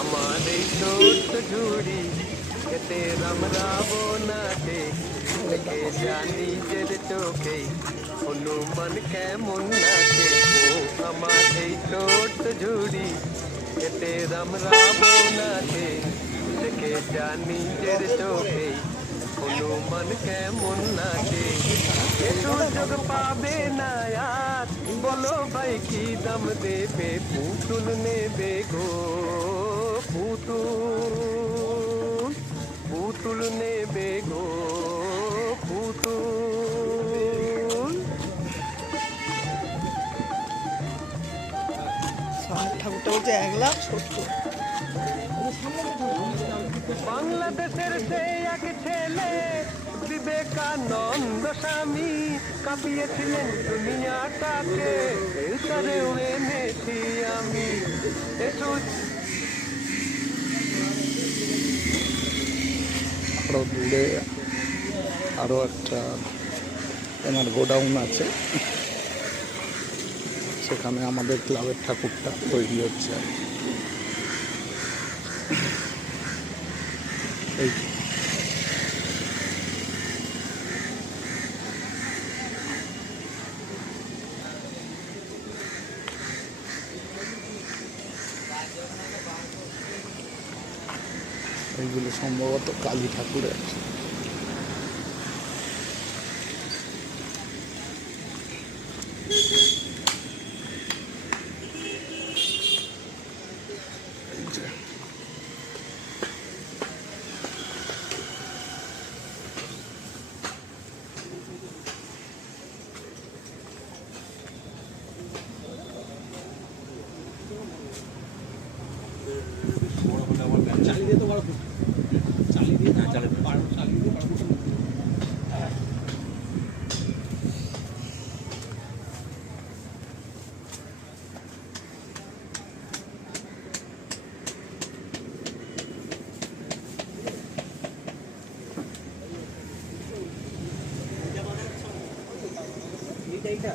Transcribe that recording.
আমার এই ছোট্ট ঝুড়ি এতে রামরাবো নাতে দেখে জানি যে চোখেই হনুমান কেমন নাচে। ও আমার এই ছোট্ট ঝুড়ি এতে রামরাবো নাতে দেখে জানি যে চোখেই হনুমান কেমন নাচে। এ সুযোগ পাবে না আর বলো ভাই কি দাম দেবে, পুতুল নেবে গো পুতুল, পুতুল নেবে গো পুতুল। ঠাকুরটা বলছে 1,70,000। বাংলাদেশের সেই এক ছেলে বিবেকানন্দ স্বামী কাঁপিয়েছিলেন দুনিয়াটাকে, তারেও এনেছি আমি। আরও দূরে আরও একটা এনার গোডাউন আছে, সেখানে আমাদের ক্লাবের ঠাকুরটা তৈরি হচ্ছে। এই এইগুলো সম্ভবত কালী ঠাকুরের। চালিয়ে দিয়ে তো বড় চালিয়ে দিয়ে না চালিয়ে দিয়ে এইটা